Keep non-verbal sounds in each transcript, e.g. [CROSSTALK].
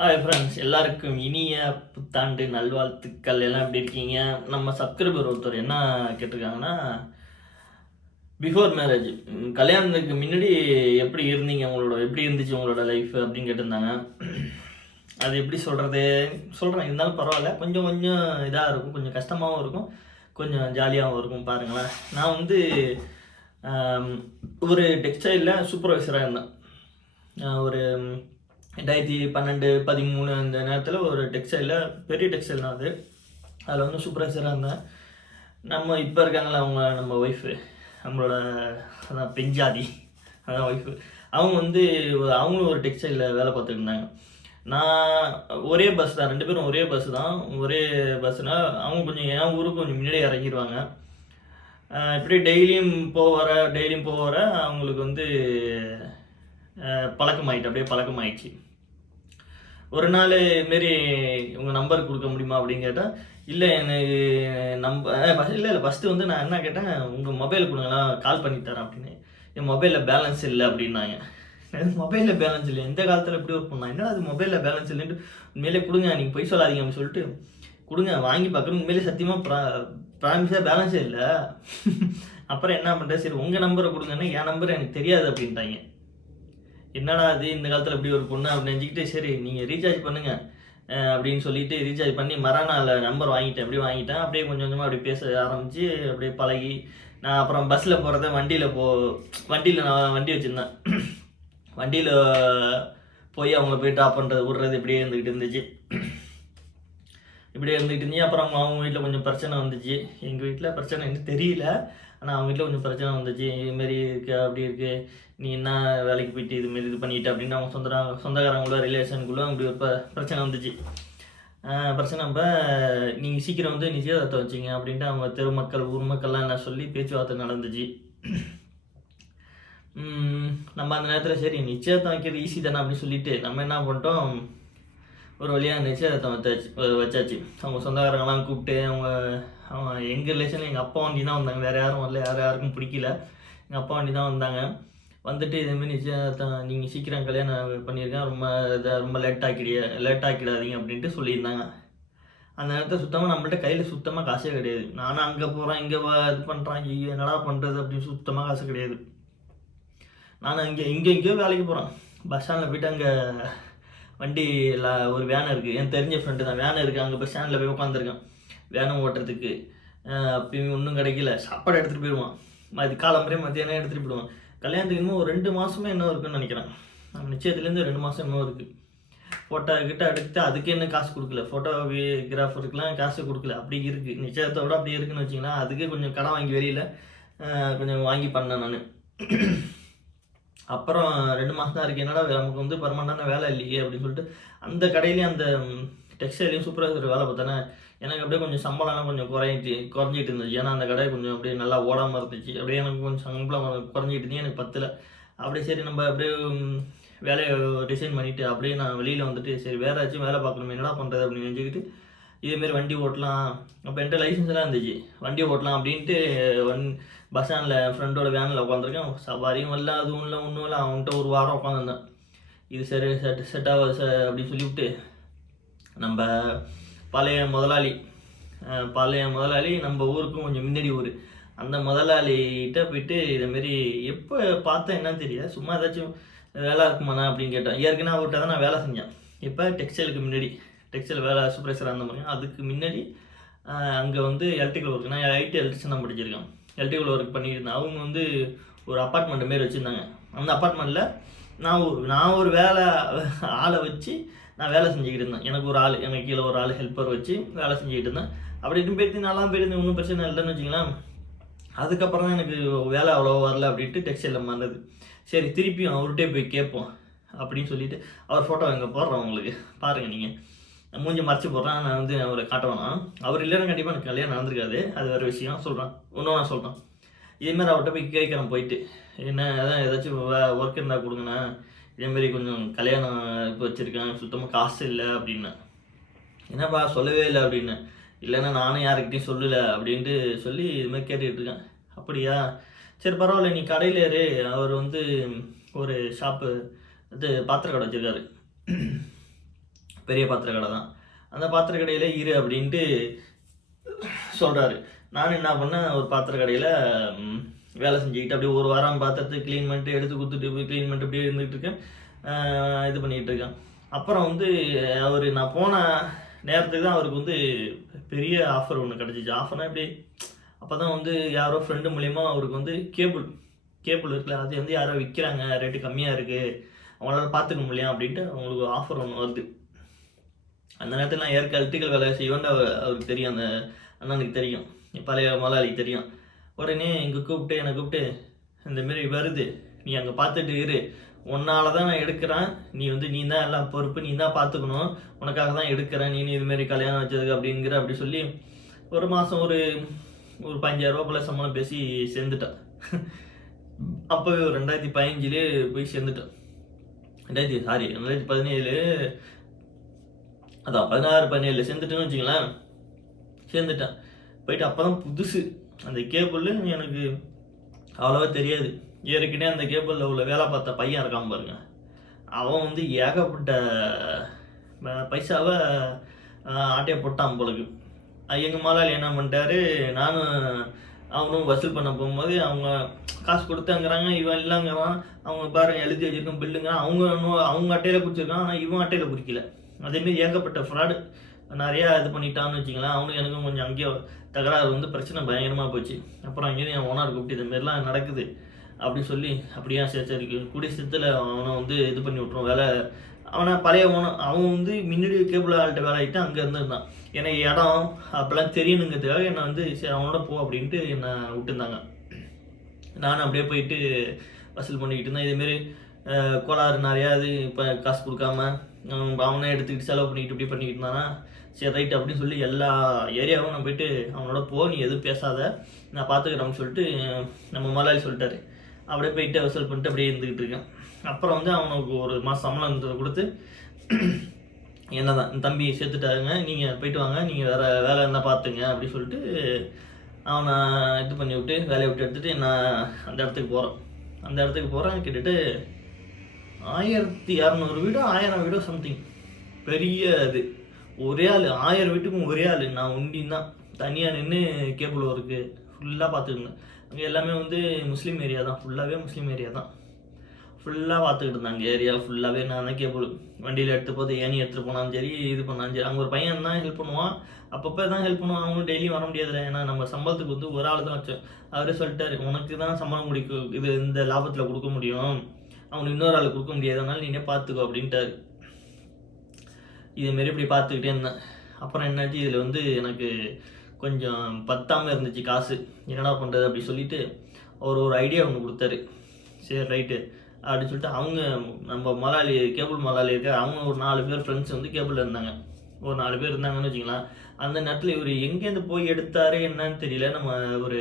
Hi friends எல்லாருக்கும் இனிய புத்தாண்டு நல்வாழ்த்துக்கள். எல்லாம் எப்படி இருக்கீங்க? நம்ம சப்ஸ்கிரைபர் ஒருத்தர் என்ன கேட்டிருக்காங்கன்னா பிஃபோர் மேரேஜ் கல்யாணத்துக்கு முன்னாடி எப்படி இருந்தீங்க? உங்களோட எப்படி இருந்துச்சு உங்களோட லைஃப் அப்படின்னு கேட்டிருந்தாங்க. அது எப்படி சொல்கிறது சொல்கிறேன் இருந்தாலும் பரவாயில்ல. கொஞ்சம் கொஞ்சம் இதாக இருக்கும். கொஞ்சம் கஷ்டமாகவும் இருக்கும். கொஞ்சம் ஜாலியாகவும் இருக்கும் பாருங்களேன். நான் வந்து ஒரு டெக்ஸ்டைலில் சூப்பர்வைசராக இருந்தேன். ஒரு ரெண்டாயிரத்தி பன்னெண்டு பதிமூணு அந்த நேரத்தில் ஒரு டெக்ஸ்டைலில் பெரிய டெக்ஸ்டைல் தான் அது. அதில் வந்து சூப்பர்வைசராக இருந்தேன் நம்ம இப்போ இருக்காங்களே அவங்க நம்ம ஒய்ஃபு நம்மளோட அதான் பெஞ்சாதி. அதான் ஒய்ஃபு அவங்க வந்து அவங்களும் ஒரு டெக்ஸ்டைலில் வேலை பார்த்துருந்தாங்க நான் ஒரே பஸ் தான். ரெண்டு பேரும் ஒரே பஸ் தான். ஒரே பஸ்னால் அவங்க கொஞ்சம் என் ஊருக்கு கொஞ்சம் முன்னாடி இறங்கிடுவாங்க இப்படி டெய்லியும் போக வர டெய்லியும் போக வர அவங்களுக்கு வந்து பழக்கமாயிட்டு அப்படியே பழக்கமாயிடுச்சு. ஒரு நாள் மாரி உங்கள் நம்பர் கொடுக்க முடியுமா அப்படின்னு கேட்டால் இல்லை எனக்கு நம்ப இல்லை இல்லை ஃபஸ்ட்டு வந்து நான் என்ன கேட்டேன் உங்கள் மொபைல் நான் கால் பண்ணி தரேன் அப்படின்னு. என் மொபைலில் பேலன்ஸ் இல்லை அப்படின்னாங்க. மொபைலில் பேலன்ஸ் இல்லை. எந்த காலத்தில் எப்படி ஒர்க் பண்ணா? என்ன அது மொபைலில் பேலன்ஸ் இல்லைன்ட்டு உண்மையிலே கொடுங்க நீங்கள் பொய் சொல்லாதீங்க அப்படின்னு சொல்லிட்டு கொடுங்க வாங்கி பார்க்குறேன் உண்மையிலே சத்தியமாக ப்ரா ப்ராமிஸாக பேலன்ஸே இல்லை. அப்புறம் என்ன பண்ணுறேன் சரி உங்கள் நம்பரை கொடுங்கன்னா என் நம்பர் எனக்கு தெரியாது அப்படின்ட்டாங்க. என்னடா அது இந்த காலத்தில் இப்படி ஒரு பொண்ணு அப்படின்னு நினச்சிக்கிட்டு சரி நீங்கள் ரீசார்ஜ் பண்ணுங்க அப்படின்னு சொல்லிட்டு ரீசார்ஜ் பண்ணி மறுநாள் நம்பர் வாங்கிட்டேன் அப்படியே வாங்கிட்டேன். அப்படியே கொஞ்சம் கொஞ்சமாக அப்படியே பேச ஆரம்பித்து அப்படியே பழகி நான் அப்புறம் பஸ்ஸில் போகிறத வண்டியில் போ வண்டியில் நான் வண்டி வச்சுருந்தேன். [CLEARS THROAT] வண்டியில் போய் அவங்கள போய் ட்ராப் பண்ணுறது விட்றது இப்படியே இருந்துக்கிட்டு இருந்துச்சு. இப்படியே இருந்துக்கிட்டு இருந்துச்சு. அப்புறம் அவங்க அவங்க வீட்டில் கொஞ்சம் பிரச்சனை வந்துச்சு. எங்கள் வீட்டில் பிரச்சனை எனக்கு தெரியல. ஆனால் அவங்க வீட்டில் கொஞ்சம் பிரச்சனை வந்துச்சு. இதுமாரி இருக்குது அப்படி இருக்குது நீ என்ன வேலைக்கு போயிட்டு இதுமாரி இது பண்ணிட்டு அப்படின்னு அவங்க சொந்த சொந்தக்காரங்களோ ரிலேஷனுக்குள்ளே அப்படி ஒரு பிரச்சனை வந்துச்சு. பிரச்சனை அப்போ நீங்கள் சீக்கிரம் வந்து நிச்சயதார்த்தம் வச்சிங்க அப்படின்ட்டு அவங்க தெரு மக்கள் ஊர் மக்கள்லாம் என்ன சொல்லி பேச்சுவார்த்தை நடந்துச்சு. நம்ம அந்த நேரத்தில் சரி நிச்சயதார்த்தம் வைக்கிறது ஈஸி தானே அப்படின்னு சொல்லிட்டு நம்ம என்ன பண்ணிட்டோம்? ஒரு வழியாக நிச்சயதார்த்தம் வச்சாச்சு வச்சாச்சு. அவங்க சொந்தக்காரங்களாம் கூப்பிட்டு அவங்க அவங்க எங்கள் ரிலேஷன் எங்கள் அப்பா வண்டி தான் வந்தாங்க. வேறு யாரும் வரல யார் யாருக்கும் பிடிக்கல. எங்கள் அப்பா வண்டி தான் வந்தாங்க. வந்துட்டு இதுமாரி நிச்சயதார்த்தம் நீங்கள் சீக்கிரம் கல்யாணம் பண்ணியிருக்கேன் ரொம்ப இதாக ரொம்ப லேட் ஆக்கிடிய லேட் ஆக்கிடாதீங்க அப்படின்ட்டு சொல்லியிருந்தாங்க. அந்த நேரத்தில் சுத்தமாக நம்மள்ட்ட கையில் சுத்தமாக காசே கிடையாது. நானும் அங்கே போகிறேன் இங்கே இது பண்ணுறேன் ஐயோ என்னடா பண்ணுறது அப்படின்னு சுத்தமாக காசு கிடையாது. நான் இங்கே இங்கே எங்கேயோ வேலைக்கு போகிறேன் பஸ் ஸ்டாண்டில் போயிட்டு அங்கே வண்டி எல்லாம் ஒரு வேன் இருக்குது என் தெரிஞ்ச ஃப்ரெண்டு தான். வேன் இருக்குது அங்கே போய் ஸ்டாண்டில் போய் உட்காந்துருக்கேன் வேனை ஓட்டுறதுக்கு. அப்பயும் ஒன்றும் கிடைக்கல. சாப்பாடு எடுத்துகிட்டு போயிடுவான். அது காலம்பரே மத்தியானம் எடுத்துகிட்டு போயிடுவான். கல்யாணத்துக்கு இன்னும் ஒரு ரெண்டு மாதமே இன்னும் இருக்குன்னு நினைக்கிறேன். நம்ம நிச்சயத்துலேருந்து ரெண்டு மாதம் இன்னும் இருக்குது ஃபோட்டோ கிட்ட எடுத்து அதுக்கு என்ன காசு கொடுக்கல? ஃபோட்டோகிராஃபருக்குலாம் காசு கொடுக்கல. அப்படி இருக்குது நிச்சயத்தோட அப்படி இருக்குன்னு வச்சிங்கன்னா அதுக்கு கொஞ்சம் கடன் வாங்கி வெளியில் கொஞ்சம் வாங்கி பண்ணேன் நான். அப்புறம் ரெண்டு மாதம் தான் இருக்குது என்னடா நமக்கு வந்து பர்மனண்டான வேலை இல்லையே அப்படின்னு சொல்லிட்டு அந்த கடையிலையும் அந்த டெக்ஸ்டைலையும் சூப்பராக வேலை பார்த்தானே எனக்கு அப்படியே கொஞ்சம் சம்பளம்லாம் கொஞ்சம் குறைஞ்சி குறைஞ்சிட்டு இருந்துச்சு ஏன்னா அந்த கடை கொஞ்சம் அப்படியே நல்லா ஓடாமல் இருந்துச்சு. அப்படியே எனக்கு கொஞ்சம் சம்பளம் குறைஞ்சிட்டு இருந்துச்சு எனக்கு பத்தில். அப்படியே சரி நம்ம அப்படியே வேலையை டிசைன் பண்ணிவிட்டு அப்படியே நான் வெளியில் வந்துட்டு சரி வேற ஏதாச்சும் வேலை பார்க்கணும் என்னடா பண்ணுறது அப்படின்னு நினச்சிக்கிட்டு இதேமாரி வண்டி ஓட்டலாம். அப்போ என்கிட்ட லைசன்ஸ்லாம் எல்லாம் இருந்துச்சு. வண்டி ஓட்டலாம் அப்படின்ட்டு வன் பஸ் ஸ்டாண்டில் ஃப்ரெண்டோட வேனில் உட்காந்துருக்கேன். சவாரியும் வரல அதுவும் இல்லை ஒன்றும் இல்லை. அவன்கிட்ட ஒரு வாரம் உட்காந்துருந்தேன். இது சரி செட் செட் ஆகாது சார் அப்படின்னு சொல்லிவிட்டு நம்ம பழைய முதலாளி பழைய முதலாளி நம்ம ஊருக்கும் கொஞ்சம் முன்னாடி ஊர். அந்த முதலாளிகிட்ட போயிட்டு இதேமாரி எப்போ பார்த்தேன் என்னன்னு தெரியல. சும்மா ஏதாச்சும் வேலை இருக்குமாண்ணா அப்படின்னு கேட்டேன். ஏற்கனவே அவர்கிட்ட தான் நான் வேலை செஞ்சேன். இப்போ டெக்ஸ்டைலுக்கு முன்னாடி டெக்ஸ்டைல் வேலை சூப்பர்வைசராக அந்த மாதிரி. அதுக்கு முன்னாடி அங்கே வந்து எலக்ட்ரிக்கல் ஒர்க் நான் ஐடி எலக்ட்ரிஷன் தான் படிச்சிருக்கேன். எலக்ட்ரிக்கல் ஒர்க் பண்ணிட்டு இருந்தேன் அவங்க வந்து ஒரு அப்பார்ட்மெண்ட் மாரி வச்சுருந்தாங்க. அந்த அப்பார்ட்மெண்ட்டில் நான் ஒரு நான் ஒரு வேலை ஆளை வச்சு நான் வேலை செஞ்சுக்கிட்டு இருந்தேன். எனக்கு ஒரு ஆள் எனக்கு கீழே ஒரு ஆள் ஹெல்ப்பர் வச்சு வேலை செஞ்சுக்கிட்டு இருந்தேன். அப்படி இருக்கும் போயிட்டு நல்லா போயிருந்து ஒன்றும் பிரச்சனை இல்லைன்னு வச்சுங்களேன் அதுக்கப்புறம் தான் எனக்கு வேலை அவ்வளோ வரல அப்படின்ட்டு டெக்ஸ்டைலில் மறந்தது. சரி திருப்பியும் அவர்கிட்டே போய் கேட்போம் அப்படின்னு சொல்லிட்டு அவர் ஃபோட்டோ எங்கே போடுறோம் உங்களுக்கு? பாருங்கள் நீங்கள் மூஞ்சி மறைச்சி போடுறேன். நான் வந்து அவரை காட்ட வேணாம் அவர் இல்லைன்னா கண்டிப்பாக எனக்கு கல்யாணம் நடந்திருக்காது. அது வேறு விஷயம். சொல்கிறேன் இன்னும் நான் சொல்கிறேன் இதேமாதிரி அவர்கிட்ட போய் கேட்குறேன் போயிட்டு. என்ன அதான் ஏதாச்சும் ஒர்க் இருந்தால் கொடுங்கண்ணா. இதேமாரி கொஞ்சம் கல்யாணம் இப்போ வச்சுருக்கேன் சுத்தமாக காசு இல்லை அப்படின்னு. என்னப்பா சொல்லவே இல்லை அப்படின்னு. இல்லைன்னா நானும் யாருக்கிட்டையும் சொல்லலை அப்படின்ட்டு சொல்லி இதுமாதிரி கேட்டுக்கிட்டு இருக்கேன். அப்படியா? சரி பரவாயில்ல நீ கடையில் இரு. அவர் வந்து ஒரு ஷாப்பு இது பாத்திர கடை வச்சுருக்காரு. பெரிய பாத்திர கடை தான். அந்த பாத்திர கடையில் இரு அப்படின்ட்டு சொல்கிறாரு நான் என்ன பண்ணேன் ஒரு பாத்திர கடையில் வேலை செஞ்சுக்கிட்டு அப்படியே ஒரு வாரம் பாத்திரத்தை க்ளீன் பண்ணிட்டு எடுத்து கொடுத்துட்டு போய் க்ளீன் பண்ணிட்டு அப்படியே இருந்துகிட்டு இருக்கேன். இது பண்ணிகிட்டு இருக்கேன். அப்புறம் வந்து அவர் நான் போன நேரத்துக்கு தான் அவருக்கு வந்து பெரிய ஆஃபர் ஒன்று கிடச்சிச்சு. ஆஃபர்னால் இப்படி அப்போ தான் வந்து யாரோ ஃப்ரெண்டு மூலியமா அவருக்கு வந்து கேபிள் கேபிள் இருக்குல்ல அது வந்து யாரோ விற்கிறாங்க ரேட்டு கம்மியாக இருக்குது அவங்களால பார்த்துக்க முடியும் அப்படின்ட்டு அவங்களுக்கு ஆஃபர் ஒன்று வருது. அந்த நேரத்தில் நான் ஏற்க எலக்ட்ரிக்கல் வேலை செய்வேன் அவர் அவருக்கு தெரியும். அந்த அண்ணனுக்கு தெரியும். பழைய முதலாளிக்கு தெரியும். உடனே இங்கே கூப்பிட்டு என்னை கூப்பிட்டு இந்த மாரி வருது. நீ அங்கே பார்த்துட்டு இரு. உன்னால தான் நான் எடுக்கிறேன். நீ வந்து நீ தான் எல்லாம் பொறுப்பு நீ தான் பார்த்துக்கணும். உனக்காக தான் எடுக்கிறேன். நீ இதுமாரி கல்யாணம் வச்சதுக்கு அப்படிங்கிற அப்படி சொல்லி ஒரு மாதம் ஒரு ஒரு பஞ்சாயிரரூபா ரூபா போல சம்பளம் பேசி சேர்ந்துட்டேன். அப்போவே ஒரு ரெண்டாயிரத்தி பதினஞ்சுலே போய் சேர்ந்துட்டேன். ரெண்டாயிரத்தி சாரி ரெண்டாயிரத்தி பதினேழு அதான் பதினாறு பதினேழில் சேர்ந்துட்டேன்னு வச்சுங்களேன் சேர்ந்துட்டேன். போயிட்டு அப்போ தான் புதுசு. அந்த கேபிள் எனக்கு அவ்வளோவா தெரியாது. ஏற்கனவே அந்த கேபிளில் உள்ள வேலை பார்த்த பையன் இருக்கான் பாருங்க. அவன் வந்து ஏகப்பட்ட பைசாவை அஹ், ஆட்டையை போட்டான் போலுக்கு. எங்கள் முதலாளி என்ன பண்ணிட்டாரு நானும் அவனும் வசூல் பண்ண போகும்போது அவங்க காசு கொடுத்தாங்கிறாங்க இவன் இல்லைங்கிறான். அவங்க பாருங்க எழுதி வச்சிருக்கோம் பில்லுங்கிறான். அவங்க அவங்க அட்டையில் பிடிச்சிருக்கான் ஆனால் இவன் அட்டையில் பிடிக்கல அதேமாரி ஏகப்பட்ட ஃப்ராடு நிறையா இது பண்ணிட்டான்னு வச்சிங்களேன் அவனுக்கு எனக்கும் கொஞ்சம் அங்கேயே தகராறு வந்து பிரச்சனை பயங்கரமாக போச்சு. அப்புறம் அங்கேயும் என் ஓனர் கூப்பிட்டு இதுமாரிலாம் நடக்குது அப்படி சொல்லி அப்படியா சரி சரி கூடிய சீக்கிரத்தில் அவனை வந்து இது பண்ணி விட்ருவோம் வேலை அவனை பழைய ஓனர் அவன் வந்து முன்னாடி கேபிள் ஆள்கிட்ட வேலை ஆகிட்டு அங்கே இருந்திருந்தான். எனக்கு இடம் அப்போல்லாம் தெரியணுங்கிறதுக்காக என்னை வந்து சரி அவனோட போ அப்படின்ட்டு என்னை விட்டுருந்தாங்க. நானும் அப்படியே போயிட்டு வசூல் பண்ணிக்கிட்டு இருந்தேன். இதேமாரி கோளாறு நிறையா இது இப்போ காசு கொடுக்காம அவனே எடுத்துக்கிட்டு செலவு பண்ணிக்கிட்டு இப்படி பண்ணிக்கிட்டு இருந்தானா சரி ரைட் அப்படின்னு சொல்லி எல்லா ஏரியாவும் நான் போயிட்டு அவனோட போ நீ எதுவும் பேசாத. நான் பார்த்துக்கிறேன்னு சொல்லிட்டு நம்ம முதலாளி சொல்லிட்டாரு. அப்படியே போயிட்டு வசூல் பண்ணிட்டு அப்படியே இருந்துக்கிட்டு இருக்கேன். அப்புறம் வந்து அவனுக்கு ஒரு மாதம் சம்பளம் கொடுத்து என்னதான் தம்பி சேர்த்துட்டாருங்க நீங்கள் போயிட்டு வாங்க நீங்கள் வேறு வேலை இருந்தால் பார்த்துங்க அப்படி சொல்லிட்டு அவனை இது பண்ணி விட்டு வேலையை விட்டு எடுத்துகிட்டு நான் அந்த இடத்துக்கு போகிறேன் அந்த இடத்துக்கு போகிறேன் கிட்டத்தட்ட ஆயிரத்தி இரநூறு வீடோ ஆயிரம் வீடோ சம்திங் பெரிய இது. ஒரே ஆள் ஆயிரம் வீட்டுக்கும் ஒரே ஆள். நான் உண்டின் தான். தனியாக நின்று கேபிள் ஒர்க்கு ஃபுல்லாக பார்த்துக்கிட்டேன் அங்கே எல்லாமே வந்து முஸ்லீம் ஏரியா தான். ஃபுல்லாகவே முஸ்லீம் ஏரியா தான். ஃபுல்லாக பார்த்துக்கிட்டு இருந்தாங்க. ஏரியா ஃபுல்லாகவே நான் தான் கேபிள் வண்டியில் எடுத்து போது ஏணி எடுத்துகிட்டு போனாலும் சரி இது பண்ணாலும் சரி. அங்கே ஒரு பையன் தான் ஹெல்ப் பண்ணுவான். அப்பப்போ தான் ஹெல்ப் பண்ணுவான். அவனும் டெய்லியும் வர முடியாதுல்ல ஏன்னா நம்ம சம்பளத்துக்கு வந்து ஒரு ஆள் தான் வச்சோம். அவரே சொல்லிட்டாரு உனக்கு தான் சம்பளம் முடிக்கும் இது இந்த லாபத்தில் கொடுக்க முடியும். அவனுக்கு இன்னொரு ஆள் கொடுக்க முடியாதனால நீனே பார்த்துக்கோ அப்படின்ட்டாரு. இதுமாரி இப்படி பார்த்துக்கிட்டே இருந்தேன். அப்புறம் என்னாச்சு? இதில் வந்து எனக்கு கொஞ்சம் பத்தாமல் இருந்துச்சு காசு. என்னடா பண்ணுறது அப்படி சொல்லிட்டு அவர் ஒரு ஐடியா ஒன்று கொடுத்தாரு. சரி ரைட்டு அப்படின்னு சொல்லிட்டு அவங்க நம்ம மலாலி கேபிள் மலாலி இருக்கார் அவங்க ஒரு நாலு பேர் ஃப்ரெண்ட்ஸ் வந்து கேபிளில் இருந்தாங்க. ஒரு நாலு பேர் இருந்தாங்கன்னு வச்சுக்கலாம் அந்த நேரத்தில் இவர் எங்கேருந்து போய் எடுத்தாரு என்னன்னு தெரியல. நம்ம ஒரு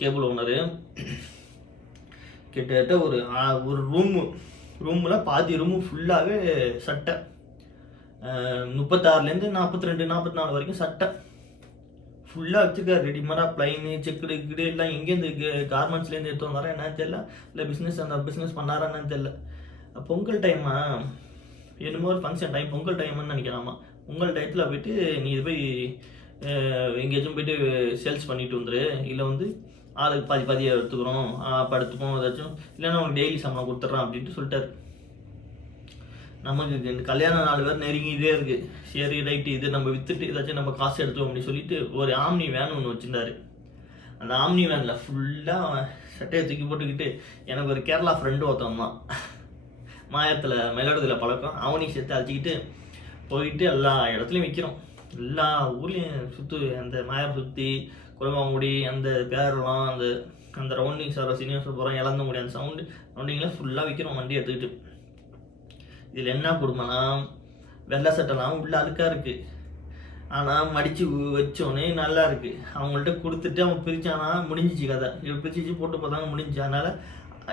கேபிள் ஓனர் கிட்டத்தட்ட ஒரு ஒரு ரூமு ரூமில் பாதி ரூமு ஃபுல்லாகவே சட்டை. முப்பத்தாறுலேருந்து நாற்பத்தி ரெண்டு நாற்பத்தி நாலு வரைக்கும் சட்டை. ஃபுல்லாக வச்சுருக்காரு ரெடிமேடாக ப்ளைனு செக்குடு கிடு எல்லாம் எங்கேருந்து கார்மெண்ட்ஸ்லேருந்து எடுத்து வந்தாரா என்னன்னு தெரியல. இல்லை பிஸ்னஸ் அந்த பிஸ்னஸ் பண்ணாரா என்னன்னு தெரியல. பொங்கல் டைமா என்னமோ ஒரு ஃபங்க்ஷன் டைம் பொங்கல் டைம்னு நினைக்கலாமா? பொங்கல் டயத்தில் போயிட்டு நீ இது போய் எங்கேயாச்சும் போயிட்டு சேல்ஸ் பண்ணிட்டு வந்துரு. இல்லை வந்து ஆளுக்கு பாதி பாதியாக எடுத்துக்கிறோம் அப்போ எடுத்துப்போம் ஏதாச்சும். இல்லைன்னா உனக்கு டெய்லி சம்பளம் கொடுத்துட்றான் அப்படின்ட்டு சொல்லிட்டாரு. நமக்கு கல்யாண நாலு பேர் நெருங்கிட்டே இருக்கு. சரி ரைட்டு இது நம்ம வித்துட்டு ஏதாச்சும் நம்ம காசு எடுத்துவோம் அப்படின்னு சொல்லிட்டு ஒரு ஆம்னி வேன் ஒன்று வச்சிருந்தாரு. அந்த ஆம்னி வேனில் ஃபுல்லாக சட்டையை தூக்கி போட்டுக்கிட்டு எனக்கு ஒரு கேரளா ஃப்ரெண்டு ஒருத்தன் தான் மாயத்தில் மயிலாடுதுறையில் பழக்கம். அவனையும் சேர்த்து அழைச்சிக்கிட்டு போயிட்டு எல்லா இடத்துலையும் விற்கிறோம் எல்லா ஊர்லேயும் சுற்று அந்த மாயம் சுற்றி குலவாங்குடி அந்த பேரலாம் அந்த அந்த ரவுண்டிங் சார் சீனியர்ஸ்புரம் இழந்த முடியும் அந்த சவுண்டு ரவுண்டிங்கில் ஃபுல்லாக விற்கிறோம் வண்டி எடுத்துக்கிட்டு. இதில் என்ன கொடுமைனா வெள்ளை சட்டைலாம் உள்ள அழுக்காக இருக்குது ஆனால் மடித்து வச்சோன்னே நல்லா இருக்குது அவங்கள்ட்ட கொடுத்துட்டு அவன் பிரித்தானா முடிஞ்சிச்சு கதை. இவன் பிரிச்சு போட்டு பார்த்தாங்க முடிஞ்சு அதனால்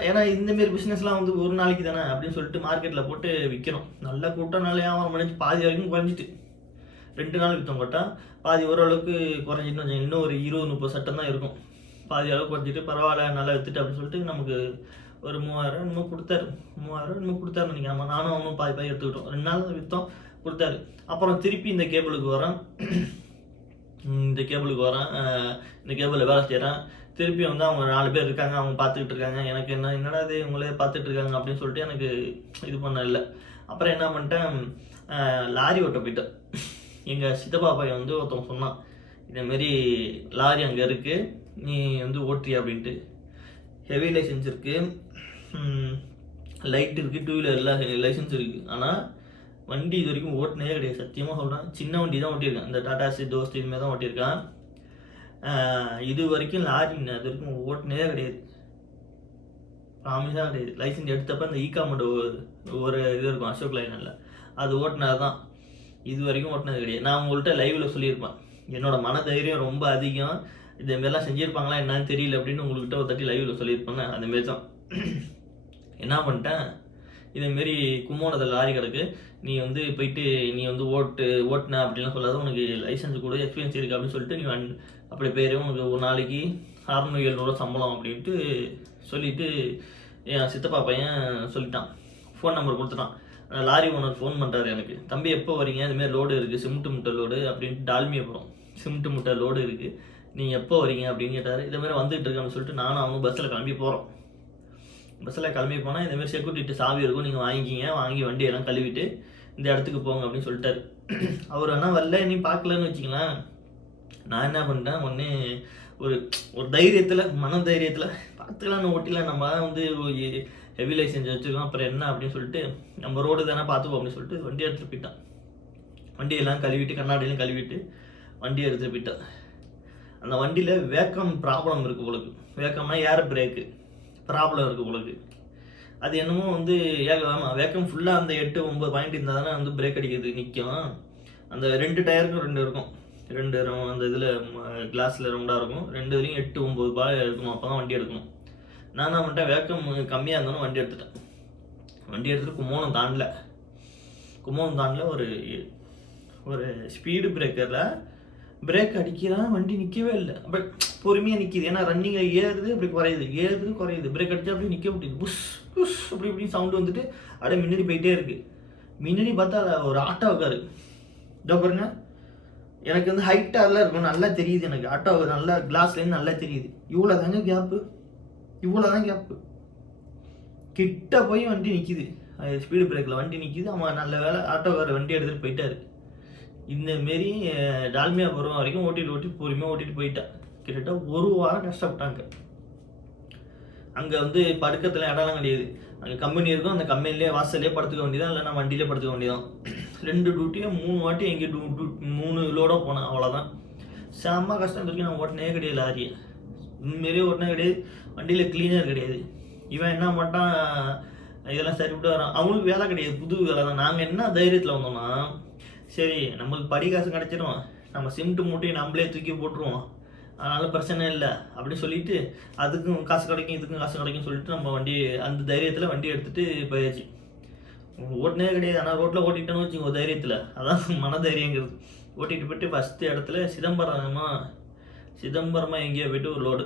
ஏன்னா இந்தமாரி பிஸ்னஸ்லாம் வந்து ஒரு நாளைக்கு தானே அப்படின்னு சொல்லிட்டு மார்க்கெட்டில் போட்டு விற்கிறோம் நல்ல நல்லா வியாபாரம் பண்ணிச்சு பாதி வரைக்கும் குறைஞ்சிட்டு. ரெண்டு நாள் விற்றோம் கொட்டா பாதி ஓரளவுக்கு குறைஞ்சிட்டு வச்சுக்கோங்க. இன்னும் ஒரு இருபது முப்பது சட்டம் தான் இருக்கும். பாதி அளவு குறைஞ்சிட்டு பரவாயில்ல நல்லா விற்றுட்டு அப்படின்னு சொல்லிட்டு நமக்கு ஒரு மூவாயிரம் என்னமோ கொடுத்தாரு. மூவாயிரம் என்னமோ கொடுத்தாரு நினைக்காம நானும் அவனும் பாதி பாதி எடுத்துக்கிட்டோம். ரெண்டு நாள் விற்றோம் கொடுத்தாரு. அப்புறம் திருப்பி இந்த கேபிளுக்கு வரேன் இந்த கேபிளுக்கு வரேன் இந்த கேபிளில் வேலை செய்கிறேன் திருப்பி வந்து அவங்க நாலு பேர் இருக்காங்க அவங்க பார்த்துக்கிட்டு இருக்காங்க. எனக்கு என்ன என்னடா இது இவங்களே பார்த்துட்டு இருக்காங்க அப்படின்னு சொல்லிட்டு எனக்கு இது பண்ண இல்லை அப்புறம் என்ன பண்ணிட்டேன்? லாரி ஓட்ட போயிட்டேன். எங்கள் சித்தப்பா பையன் வந்து ஒருத்தவங்க சொன்னான் இதேமாரி லாரி அங்கே இருக்குது நீ வந்து ஓட்டுறியா? அப்படின்ட்டு. ஹெவி லைசன்ஸ் இருக்குது லைட் இருக்குது டூ வீலர் லைசன்ஸ் இருக்குது ஆனால் வண்டி இது வரைக்கும் ஓட்டினே கிடையாது. சத்தியமாக சொல்கிறேன் சின்ன வண்டி தான் ஓட்டியிருக்கேன். இந்த டாடாஸு தோஸ்து இதுமாரி தான் ஓட்டியிருக்கேன். இது வரைக்கும் லாரி அது இது வரைக்கும் ஓட்டினே கிடையாது. ப்ராமிஸாக கிடையாது. லைசன்ஸ் எடுத்தப்ப இந்த ஈகாமோட ஒரு இது இருக்கும் அசோக் லைனில் அது ஓட்டினது தான். இது வரைக்கும் ஓட்டினது கிடையாது. நான் உங்கள்கிட்ட லைவில் சொல்லியிருப்பேன். என்னோடய மன தைரியம் ரொம்ப அதிகம். இதேமாரிலாம் செஞ்சுருப்பாங்களா என்னன்னு தெரியல அப்படின்னு உங்கள்கிட்ட ஒரு தட்டி லைவில் சொல்லியிருப்பாங்க அந்தமாரி தான். என்ன பண்ணிட்டேன்? இதேமாரி கும்போணத்தில் லாரி கிடக்கு நீ வந்து போயிட்டு நீ வந்து ஓட்டு ஓட்டுன அப்படிலாம் சொல்லாத உனக்கு லைசன்ஸ் கூட எக்ஸ்பீரியன்ஸ் இருக்குது அப்படின்னு சொல்லிட்டு நீ வந் அப்படி பேர் உனக்கு ஒரு நாளைக்கு அறநூறு எழுநூறுவா சம்பளம் அப்படின்ட்டு சொல்லிட்டு என் சித்தப்பா பையன் சொல்லிட்டான். ஃபோன் நம்பர் கொடுத்துட்டான். லாரி ஓனர் ஃபோன் பண்ணுறாரு எனக்கு. தம்பி எப்போ வரீங்க இதுமாரி லோடு இருக்குது சிமெண்ட் முட்டை லோடு அப்படின்ட்டு டால்மியா போகிறோம் சிமெண்ட் முட்டை லோடு இருக்குது நீங்கள் எப்போ வரீங்க அப்படின்னு கேட்டார். இதேமாரி வந்துட்டு இருக்கேன்னு சொல்லிட்டு நானும் அவங்க பஸ்ஸில் கிளம்பி போகிறோம் பஸ்ஸில் கிளம்பி போனால் இந்தமாரி செக்யூரிட்டி சாவி இருக்கும் நீங்கள் வாங்கிக்கிங்க வாங்கி வண்டியெல்லாம் கழுவிட்டு இந்த இடத்துக்கு போங்க அப்படின்னு சொல்லிட்டாரு. அவர் ஆனால் வரல நீ பார்க்கலன்னு வச்சிங்களேன் நான் என்ன பண்ணிட்டேன் ஒன்று ஒரு ஒரு தைரியத்தில் மன தைரியத்தில் பார்த்துக்கலாம் ஓட்டிலாம் நம்ம தான் வந்து ஹெவி லைசன்ஸ் வச்சுருக்கோம் அப்புறம் என்ன அப்படின்னு சொல்லிட்டு நம்ம ரோடு தானே பார்த்துப்போம் அப்படின்னு சொல்லிட்டு வண்டி எடுத்துகிட்டு போயிட்டான். வண்டியெல்லாம் கழுவிட்டு கண்ணாடியெல்லாம் கழுவிட்டு வண்டி எடுத்துகிட்டு போயிட்டான். அந்த வண்டியில் வேக்கம் ப்ராப்ளம் இருக்குது உங்களுக்கு வேக்கம்னா ஏர் பிரேக்கு ப்ராப்ளம் இருக்குது உங்களுக்கு. அது என்னமோ வந்து ஏக ஆமாம் வேக்கம் ஃபுல்லாக அந்த எட்டு ஒம்பது பாயிண்ட் இருந்தால் தானே வந்து பிரேக் அடிக்கிறது நிற்கும் அந்த ரெண்டு டயருக்கும் ரெண்டு இருக்கும். ரெண்டு அந்த இதில் கிளாஸில் ரவுண்டாக இருக்கும். ரெண்டு இதுலேயும் எட்டு ஒம்பது பாய் இருக்கணும் அப்போ தான் வண்டி எடுக்கணும். நான் தான் பண்ணிட்டேன் வேக்கம் கம்மியாக இருந்தாலும் வண்டி எடுத்துட்டேன். வண்டி எடுத்துகிட்டு கும்போணம் தாண்டல. கும்போணம் தாண்டல ஒரு ஒரு ஸ்பீடு பிரேக்கரில் பிரேக் அடிக்கிறான் வண்டி நிற்கவே இல்லை. பட் பொறுமையாக நிற்கிது ஏன்னா ரன்னிங்கில் ஏறுது அப்படி குறையுது. ஏறுது குறையுது. பிரேக் அடிச்சா அப்படியே நிற்க முடியுது புஷ் புஷ் அப்படி இப்படி சவுண்டு வந்துட்டு அப்படியே முன்னாடி போயிட்டே இருக்கு. முன்னாடி பார்த்தா ஒரு ஆட்டோ உட்காரு இதோ பாருங்க. எனக்கு வந்து ஹைட்டாலாம் இருக்கும். நல்லா தெரியுது எனக்கு. ஆட்டோ நல்லா கிளாஸ்லேருந்து நல்லா தெரியுது. இவ்வளோ தாங்க கேப்பு இவ்வளோ தான் கேப்பு கிட்ட போய் வண்டி நிற்கிது ஸ்பீடு பிரேக்கில் வண்டி நிற்கிது அவன் நல்ல வேலை ஆட்டோக்கார வண்டி எடுத்துகிட்டு போயிட்டாரு. இந்த மாரி பருவம் வரைக்கும் ஓட்டிட்டு ஓட்டி பொறுமையாக ஓட்டிட்டு போயிட்டான் கிட்டத்தட்ட ஒரு வாரம் கஷ்டப்பட்டாங்க. அங்கே வந்து படுக்கத்தில் இடம்லாம் கிடையாது. அங்கே கம்பெனி இருக்கும் அந்த கம்பெனிலே வாசல்லே படுத்துக்க வேண்டியதான் இல்லைனா வண்டியிலே படுத்துக்க வேண்டியதான் ரெண்டு டியூட்டியும் மூணு வாட்டி எங்கே டூ டூ மூணு லோடாக போனேன் அவ்வளோதான் செம்ம கஷ்டம் இருக்கு நான் ஓட்டினே கிடையாது லாரியை. உண்மையிலேயே ஓட்டினே கிடையாது. வண்டியில் கிளீனர் கிடையாது. இவன் என்ன மாட்டான் இதெல்லாம் சரிவிட்டு வரான். அவங்களுக்கு வேலை கிடையாது புது வேலை தான் நாங்கள் என்ன தைரியத்தில் வந்தோம்னா சரி நம்மளுக்கு படி காசு கிடச்சிரும். நம்ம சிமெண்ட் மூட்டையை நம்மளே தூக்கி போட்டுருவோம். அதனால பிரச்சனை இல்லை அப்படின்னு சொல்லிட்டு அதுக்கும் காசு கிடைக்கும் இதுக்கும் காசு கிடைக்கும் சொல்லிட்டு நம்ம வண்டி அந்த தைரியத்தில் வண்டி எடுத்துட்டு போயாச்சு. ஓட்டினே கிடையாது. ஆனால் ரோட்டில் ஓட்டிட்டேன்னு வச்சுக்கோ தைரியத்தில். அதான் மன தைரியங்கிறது போயிட்டு ஃபஸ்ட்டு இடத்துல சிதம்பரமாக சிதம்பரமாக எங்கேயோ போயிட்டு ஒரு லோடு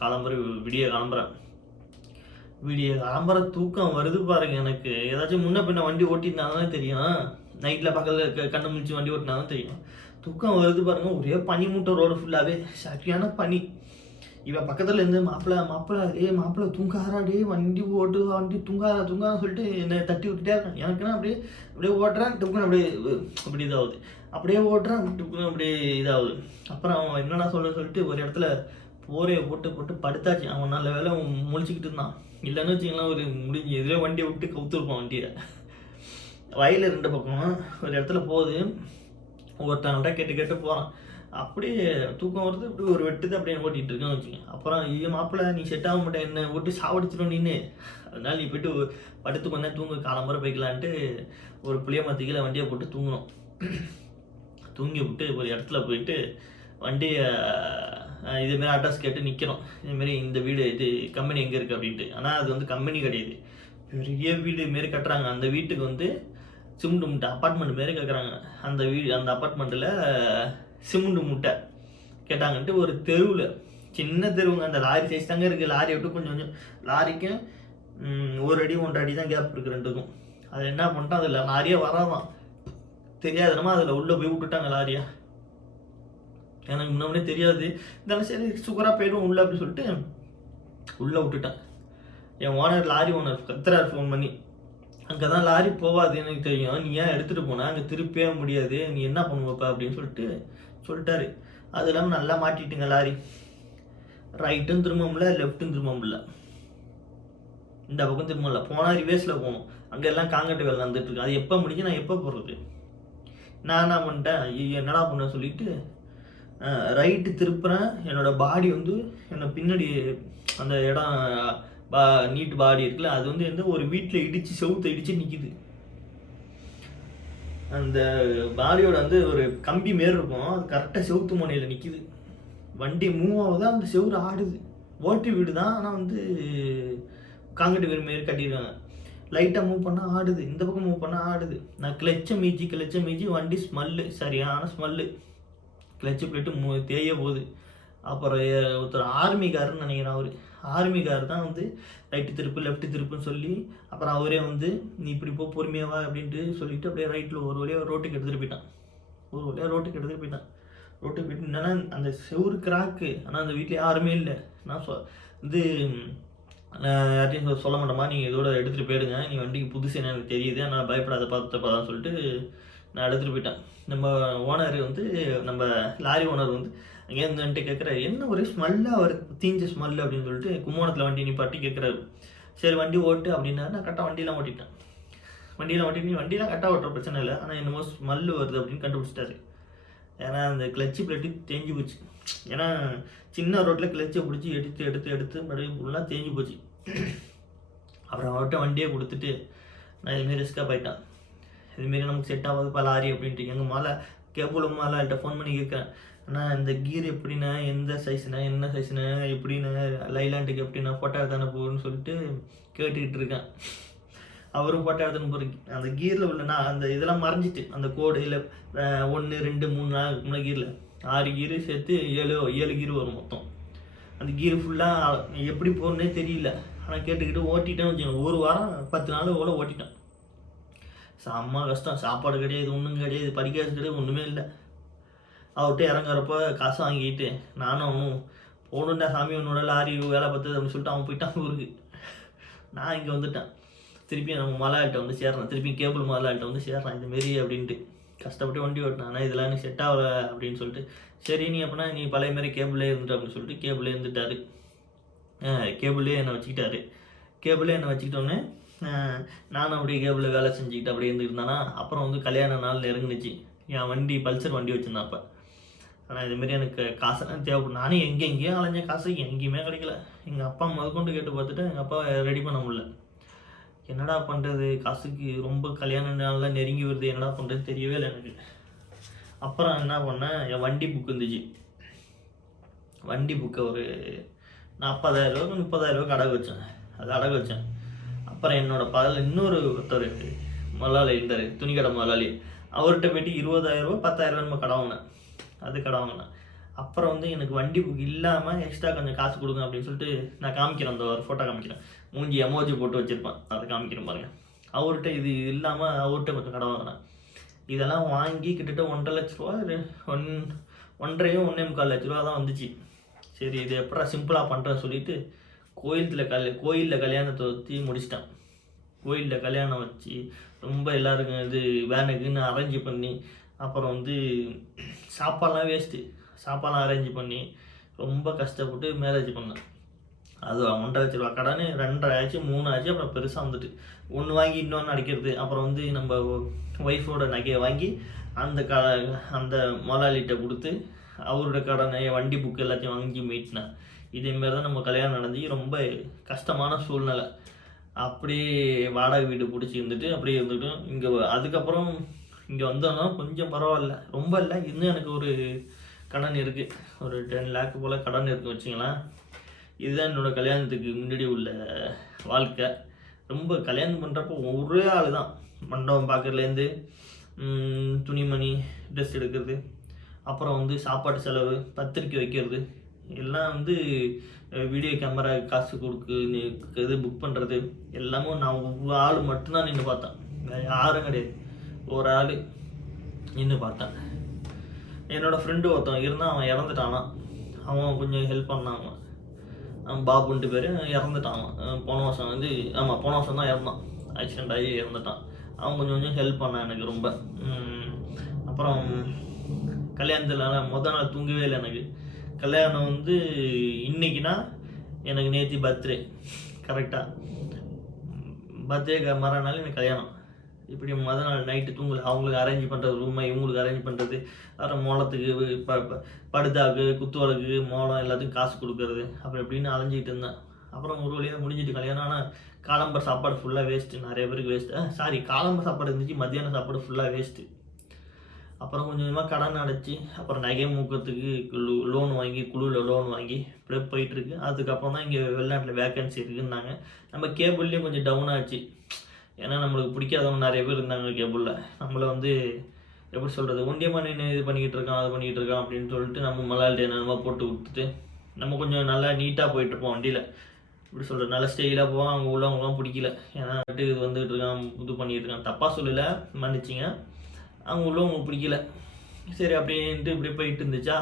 காலம்பரம் விடிய காலம்பரம் விடிய கிளம்புற தூக்கம் வருது பாருங்க எனக்கு. ஏதாச்சும் முன்ன பின்ன வண்டி ஓட்டியிருந்தா தானே தெரியும் நைட்டில் பக்கத்தில் கண்ணு முடிச்சு வண்டி ஓட்டினா தான் தெரியும். தூக்கம் வருது பாருங்க ஒரே பனி மூட்டை ரோடு ஃபுல்லாகவே சரியான பனி. இவன் பக்கத்தில் இருந்து மாப்பிள்ளை மாப்பிள்ளை ஏ மாப்பிள்ளை தூங்காரா டே வண்டி ஓட்டு வண்டி தூங்காரா தூங்காரா சொல்லிட்டு என்னை தட்டி விட்டுட்டே இருக்கான் எனக்குன்னா அப்படியே அப்படியே ஓட்டுறேன் டுக்குன்னு அப்படியே அப்படி இதாகுது. அப்படியே ஓட்டுறேன் டுக்குன்னு அப்படியே இதாகுது. அப்புறம் அவன் என்னடா சொல்ல சொல்லிட்டு ஒரு இடத்துல போரையை போட்டு போட்டு படுத்தாச்சு. அவன் நல்ல வேலை அவன் முழிச்சுக்கிட்டு இருந்தான். இல்லைன்னு வச்சுக்கலாம் ஒரு முடிஞ்சு எதிரே வண்டியை விட்டு கவுத்துருப்பான் வண்டியை வயலில் ரெண்டு பக்கம் ஒரு இடத்துல போகுது. ஒருத்தவங்கள்ட்ட கேட்டு கேட்டு போகிறான் அப்படியே தூக்கம் வருது இப்படி ஒரு வெட்டுது அப்படியே ஓட்டிகிட்டு இருக்கேன் வச்சுக்கோங்க. அப்புறம் ஐயோ மாப்பிள்ள நீ செட் ஆக மாட்டேன் என்ன ஓட்டி சாவடிச்சிடும் நின்று அதனால நீ போயிட்டு படுத்து கொஞ்ச நேரம் தூங்கு காலம்பரம் போய்க்கலான்ட்டு ஒரு புளிய மரத்துக்கீழே வண்டியை போட்டு தூங்கணும். தூங்கி விட்டு ஒரு இடத்துல போயிட்டு வண்டியை இதேமாரி அட்ரஸ் கேட்டு நிற்கிறோம் இதேமாரி இந்த வீடு இது கம்பெனி எங்கே இருக்குது அப்படின்ட்டு. ஆனால் அது வந்து கம்பெனி கிடையாது. பெரிய வீடு மாரி கட்டுறாங்க. அந்த வீட்டுக்கு வந்து சிமெண்ட் மூட்டை அப்பார்ட்மெண்ட் மாரி கேட்குறாங்க அந்த வீடு அந்த அப்பார்ட்மெண்ட்டில் சிமெண்ட் மூட்டை கேட்டாங்கன்ட்டு ஒரு தெருவில் சின்ன தெருவுங்க. அந்த லாரி சைஸ் தாங்க இருக்குது லாரி விட்டு கொஞ்சம் கொஞ்சம் லாரிக்கும் ஒரு அடி ஒன்றரை அடி தான் கேப் இருக்குது ரெண்டுக்கும். அது என்ன பண்ணிட்டோம் அதில் லாரியே வராதான். தெரியாதனமா அதில் உள்ளே போய் விட்டுட்டாங்க லாரியாக எனக்கு முன்னாடியே தெரியாது. இருந்தாலும் சரி சுகராக போயிடும் உள்ள அப்படின்னு சொல்லிட்டு உள்ளே விட்டுட்டேன். என் ஓனர் லாரி ஓனர் கத்துறாரு ஃபோன் பண்ணி. அங்கே தான் லாரி போகாது எனக்கு தெரியும். நீ ஏன் எடுத்துகிட்டு போன? அங்கே திருப்பவே முடியாது. நீ என்ன பண்ணுவப்பா? அப்படின்னு சொல்லிட்டு சொல்லிட்டாரு. அது இல்லாமல் நல்லா மாட்டிட்டுங்க லாரி. ரைட்டும் திரும்ப முடியல லெஃப்ட்டும் திரும்ப முடியல இந்த பக்கம் திரும்ப முடியல போனால் ரிவேஸில் போகணும். அங்கே எல்லாம் காங்கிரீட் வேலை நடந்துட்டு இருக்கு. அது எப்போ முடிஞ்சு நான் எப்போ போடுறது நான் என்ன பண்ணிட்டேன்? ஐயோ, என்னடா பண்ண சொல்லிட்டு ரைட்டு திருப்புறேன். என்னோட பாடி வந்து என்னை பின்னாடி அந்த இடம் பா நீட் பாடி இருக்குல்ல அது வந்து எந்த ஒரு வீட்டில் இடித்து செவுத்தை இடித்து நிற்கிது அந்த பாடியோட வந்து ஒரு கம்பி மாரி இருக்கும். அது கரெக்டாக செவுத்து முனையில் நிற்கிது வண்டி மூவ் ஆகுது? அந்த செவுறு ஆடுது. ஓட்டு வீடு தான். ஆனால் வந்து காங்கிரீட் வீடு மாரி கட்டிடுவாங்க லைட்டாக மூவ் பண்ணால் ஆடுது. இந்த பக்கம் மூவ் பண்ணால் ஆடுது. நான் கிளச்சை மீச்சி கிளச்சை மீச்சி வண்டி ஸ்மெல்லு சரியான ஸ்மெல்லு கிளச்சு பிளேட்டு மூ தேய போகுது. அப்புறம் ஒருத்தர் ஆர்மிக்காருன்னு நினைக்கிறேன் அவர். ஆர்மிக்கார் தான் வந்து ரைட்டு திருப்பு லெஃப்ட்டு திருப்புன்னு சொல்லி அப்புறம் அவரே வந்து நீ இப்படி போ பொறுமையாவா அப்படின்ட்டு சொல்லிட்டு அப்படியே ரைட்டில் ஒரு வழியாக ரோட்டுக்கு எடுத்துகிட்டு போயிட்டான். ஒரு வழியாக ரோட்டுக்கு எடுத்துகிட்டு போயிட்டான். ரோட்டுக்கு போயிட்டு என்னன்னா அந்த செவுரு கிராக்கு ஆனால் அந்த வீட்டில் யாருமே இல்லை. நான் சொ வந்து யார்ட்டையும் சொல்ல மாட்டேமா நீங்கள் இதோட எடுத்துகிட்டு போயிடுங்க. நீ வண்டிக்கு புதுசு என்ன எனக்கு தெரியுது. ஆனால் பயப்படாத பார்த்துப்பாதான் சொல்லிட்டு நான் எடுத்துகிட்டு போயிட்டேன். நம்ம ஓனர் வந்து நம்ம லாரி ஓனர் வந்து அங்கேருந்து வந்துட்டு கேட்குறாரு என்ன ஒரு ஸ்மெல்லாக ஒரு தீஞ்ச ஸ்மெல் அப்படின்னு சொல்லிட்டு கும்போணத்தில் வண்டி நிப்பாட்டி கேட்குறாரு. சரி வண்டி ஓட்டு அப்படின்னா நான் கரெக்டாக வண்டியெலாம் ஓட்டிட்டேன். வண்டியெலாம் ஓட்டி நீ வண்டியெலாம் கரெக்டாக ஓட்டுற பிரச்சனை இல்லை. ஆனால் என்னமோ ஸ்மெல் வருது அப்படின்னு கண்டுபிடிச்சிட்டாரு. ஏன்னா அந்த கிளச்சு பிளேட்டு தேஞ்சு போச்சு. ஏன்னா சின்ன ரோட்டில் கிளச்சை பிடிச்சி எடுத்து எடுத்து எடுத்து மறுபடியும் ஃபுல்லாக தேஞ்சு போச்சு. அப்புறம் அவர்கிட்ட வண்டியை கொடுத்துட்டு நான் இதுமாரி ரிஸ்க்காக போயிட்டேன். இதுமாரி நமக்கு செட் ஆகாது பல லாரி அப்படின்ட்டு எங்கள் மாலை கேபிள் மாலாட்ட ஃபோன் பண்ணி கேட்குறேன் அண்ணா இந்த கீர் எப்படிண்ணா? எந்த சைஸ்ண்ணா என்ன சைஸ்ண்ணா எப்படிண்ணா? லைலாண்டுக்கு எப்படிண்ணா? ஃபோட்டோ எடுத்தானே போகுதுன்னு சொல்லிட்டு கேட்டுக்கிட்டு இருக்கேன். அவரும் ஃபோட்டோ எடுத்துன்னு போகிறேன் அந்த கீரில் உள்ளனா அந்த இதெல்லாம் மறைஞ்சிட்டு அந்த கோடு இல்லை ஒன்று ரெண்டு மூணு நாலு மூணு கீரில் ஆறு கீரு சேர்த்து ஏழு ஏழு கீர் வரும் மொத்தம். அந்த கீர் ஃபுல்லாக எப்படி போகணுன்னே தெரியல. ஆனால் கேட்டுக்கிட்டு ஓட்டிட்டேன்னு வச்சுக்கோங்க. ஒரு வாரம் பத்து நாள் போல் ஓட்டிட்டேன். செம்ம கஷ்டம். சாப்பாடு கிடையாது ஒன்றும் கிடையாது படிக்காது கிடையாது ஒன்றுமே இல்லை. அவர்கிட்ட இறங்குறப்ப காசு வாங்கிட்டு நானும் அவனும் போகணுண்டா சாமி உன்னோட லாரி வேலை பார்த்தது அப்படின்னு சொல்லிட்டு அவன் போயிட்டான் ஊருக்கு. நான் இங்கே வந்துட்டேன். திருப்பி நம்ம மலையாள்கிட்ட வந்து சேர்றேன் திருப்பி கேபிள் மலையாள்கிட்ட வந்து சேர்றேன் இதுமாரி அப்படின்ட்டு. கஷ்டப்பட்டு வண்டி ஓட்டினேன். ஆனால் இதெல்லாம் எனக்கு செட் ஆகல அப்படின்னு சொல்லிட்டு. சரி நீ அப்படின்னா நீ பழைய மாதிரி கேபிளே இருந்துட்டு அப்படின்னு சொல்லிட்டு கேபிளே இருந்துட்டாரு. கேபிளே என்னை வச்சுக்கிட்டாரு. கேபிளே என்னை வச்சுக்கிட்டோன்னே நானும் அப்படியே கேபிளில் வேலை செஞ்சுக்கிட்டு அப்படியே இருந்துருந்தானா அப்புறம் வந்து கல்யாண நாள் நெருங்கினுச்சு. என் வண்டி பல்சர் வண்டி வச்சுருந்தேன் அப்போ. ஆனால் இதுமாரி எனக்கு காசெல்லாம் தேவைப்படும் நானும் எங்கே எங்கேயோ அலைஞ்ச காசு எங்கேயுமே கிடைக்கல. எங்கள் அப்பா முதற்கொண்டு கேட்டு பார்த்துட்டு எங்கள் அப்பா ரெடி பண்ண முடியல. என்னடா பண்ணுறது காசுக்கு ரொம்ப கல்யாண நாளில் நெருங்கி வருது என்னடா பண்ணுறதுன்னு தெரியவே இல்லை எனக்கு. அப்புறம் என்ன பண்ணேன்? என் வண்டி புக்கு இருந்துச்சு. வண்டி புக்கை ஒரு நாற்பதாயிரம் ரூபா அடகு வச்சேன். அது அடகு வச்சேன். அப்புறம் என்னோட பகல் இன்னொரு ஒருத்தர் முதலாளி இருந்தார் துணிக்கடை முதலாளி அவர்கிட்ட போயிட்டு இருபதாயிரம் ரூபா பத்தாயிரம் ரூபா நம்ம கடை வாங்கினேன். அது கடை வாங்கினேன். அப்புறம் வந்து எனக்கு வண்டி புக் இல்லாமல் எக்ஸ்ட்ரா கொஞ்சம் காசு கொடுங்க அப்படின்னு சொல்லிட்டு நான் காமிக்கிறேன் அந்த ஒரு ஃபோட்டோ காமிக்கிறேன். மூஞ்சி எமோஜி போட்டு வச்சுருப்பேன் அதை காமிக்கிறேன் பாருங்க. அவர்கிட்ட இது இல்லாமல் அவர்கிட்ட கொஞ்சம் கடை வாங்கினேன். இதெல்லாம் வாங்கி கிட்டத்தட்ட ஒன்றரை லட்ச ரூபா ஒன் ஒன்றரையோ ஒன்றே முக்கால் லட்ச ரூபா தான் வந்துச்சு. சரி இது எப்படா சிம்பிளாக பண்ணுறேன்னு சொல்லிட்டு கோயிலத்தில் கல் கோயிலில் கல்யாணத்தை வச்சு முடிச்சிட்டேன். கோயிலில் கல்யாணம் வச்சு ரொம்ப எல்லாருக்கும் இது வேனுக்குன்னு அரேஞ்ச் பண்ணி அப்புறம் வந்து சாப்பாடெலாம் வேஸ்ட்டு சாப்பாடுலாம் அரேஞ்ச் பண்ணி ரொம்ப கஷ்டப்பட்டு மேரேஜ் பண்ணேன். அது ஒன்றரை லட்ச ரூபா கடன் ரெண்டரை ஆச்சு மூணு ஆச்சு அப்புறம் பெருசாக வந்துட்டு. ஒன்று வாங்கி இன்னொன்று அடிக்கிறது. அப்புறம் வந்து நம்ம ஒய்ஃபோட நகையை வாங்கி அந்த க அந்த முதலாளிகிட்ட கொடுத்து அவரோட கடனை வண்டி புக்கு எல்லாத்தையும் வாங்கி மீட்டினேன். இதேமாரி தான் நம்ம கல்யாணம் நடந்து ரொம்ப கஷ்டமான சூழ்நிலை. அப்படியே வாடகை வீடு பிடிச்சி இருந்துட்டு அப்படியே இருந்துட்டு இங்கே அதுக்கப்புறம் இங்கே வந்தோன்னா கொஞ்சம் பரவாயில்ல. ரொம்ப இல்லை இன்னும் எனக்கு ஒரு கடன் இருக்குது ஒரு டென் லேக் போல் கடன் இருக்கு வச்சுங்களேன். இதுதான் என்னோடய கல்யாணத்துக்கு முன்னாடி உள்ள வாழ்க்கை. ரொம்ப கல்யாணம் பண்ணுறப்போ ஒரே ஆள் தான். மண்டபம் பார்க்கறதுலேருந்து துணிமணி ட்ரெஸ் எடுக்கிறது அப்புறம் வந்து சாப்பாடு செலவு பத்திரிக்கை வைக்கிறது எல்லாம் வந்து வீடியோ கேமரா காசு கொடுக்கு நீ- இது புக் பண்ணுறது எல்லாமே நான் ஒவ்வொரு ஆள் மட்டும்தான் நின்று பார்த்தேன். வேறு யாரும் கிடையாது. ஒரு ஆள் நின்று பார்த்தேன். என்னோடய ஃப்ரெண்டு ஒருத்தன் இருந்தால் அவன் இறந்துட்டானா. அவன் கொஞ்சம் ஹெல்ப் பண்ணான் அவன். அவன் பாபுன்ட்டு பேர் இறந்துட்டான் அவன். போன வருஷம் வந்து ஆமாம் போன வருஷம் தான் இறந்தான். ஆக்சிடென்ட் ஆகி இறந்துட்டான். அவன் கொஞ்சம் கொஞ்சம் ஹெல்ப் பண்ணான் எனக்கு ரொம்ப. அப்புறம் கல்யாணத்தில் முத நாள் தூங்கவே இல்லை எனக்கு. கல்யாணம் வந்து இன்னைக்குனா எனக்கு நேற்று பர்த்டே. கரெக்டாக பர்த்டே மறுநாள் எனக்கு கல்யாணம். இப்படி மொதல் நாள் நைட்டு தூங்கல. அவங்களுக்கு அரேஞ்ச் பண்ணுறது ரூமை இவங்களுக்கு அரேஞ்ச் பண்ணுறது அப்புறம் மோளத்துக்கு ப ப- படுதாக்கு குத்துவலுக்கு மோளம் எல்லாத்துக்கும் காசு கொடுக்கறது. அப்புறம் இப்படின்னு அலைஞ்சிக்கிட்டு இருந்தேன். அப்புறம் ஒரு வழியாக முடிஞ்சிட்டு கல்யாணம். ஆனால் காலம்பர் சாப்பாடு ஃபுல்லாக வேஸ்ட்டு நிறைய பேருக்கு வேஸ்ட்டு சாரி காலம்பர் சாப்பாடு இருந்துச்சு மத்தியானம் சாப்பாடு ஃபுல்லாக வேஸ்ட்டு அப்புறம் கொஞ்சம் கொஞ்சமாக கடன் அடைச்சி அப்புறம் நகை மூக்கத்துக்கு லோன் வாங்கி குழுவில் லோன் வாங்கி இப்படியே போயிட்டுருக்கு. அதுக்கப்புறம் தான் இங்கே வெளிநாட்டில் வேக்கன்சி இருக்குன்னாங்க. நம்ம கேபிள்லேயும் கொஞ்சம் டவுன் ஆச்சு. ஏன்னா நம்மளுக்கு பிடிக்காதவங்க நிறைய பேர் இருந்தாங்க கேபிளில் நம்மளை வந்து எப்படி சொல்கிறது ஒண்டியமாக நின்று இது பண்ணிக்கிட்டு இருக்கான் அது பண்ணிக்கிட்டு இருக்கான் அப்படின்னு சொல்லிட்டு நம்ம மலையாளி என்னென்னமோ போட்டு விட்டுட்டு நம்ம கொஞ்சம் நல்லா நீட்டாக போயிட்டுருப்போம் வண்டியில். இப்படி சொல்கிறது நல்ல ஸ்டைலாக போவோம் அவங்க உள்ளவங்களாம் பிடிக்கல. ஏன்னா இது வந்துகிட்டு இருக்கான் இது பண்ணிகிட்டு இருக்கான். தப்பாக சொல்லலை. மன்னிச்சிங்க. அவங்க உள்ளவங்களுக்கு பிடிக்கல. சரி அப்படின்ட்டு இப்படி போயிட்டு இருந்துச்சா?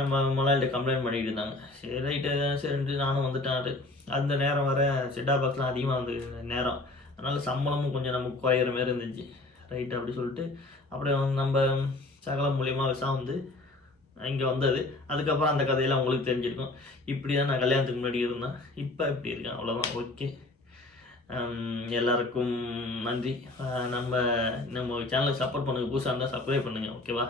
நம்ம முதலாளிட்ட கம்ப்ளைண்ட் பண்ணிட்டு இருந்தாங்க. சரி ரைட்டு சரின்ட்டு நானும் வந்துட்டேன். அது அந்த நேரம் வர செட்டா பாக்ஸ்லாம் அதிகமாக வந்து நேரம். அதனால் சம்பளமும் கொஞ்சம் நமக்கு குறையிற மாதிரி இருந்துச்சு. ரைட்டு அப்படி சொல்லிட்டு அப்புறம் நம்ம சகலம் மூலியமாக விசா வந்து இங்கே வந்தது. அதுக்கப்புறம் அந்த கதையெல்லாம் உங்களுக்கு தெரிஞ்சிருக்கும். இப்படி தான் நான் கல்யாணத்துக்கு முன்னாடி இருந்தேன். இப்போ இப்படி இருக்கேன்? அவ்வளோதான் ஓகே எல்லாருக்கும் நன்றி. நம்ம நம்ம சேனலுக்கு சப்போர்ட் பண்ணுங்கள் புதுசாக இருந்தால் சப்ஸ்கிரைப் பண்ணுங்கள் ஓகேவா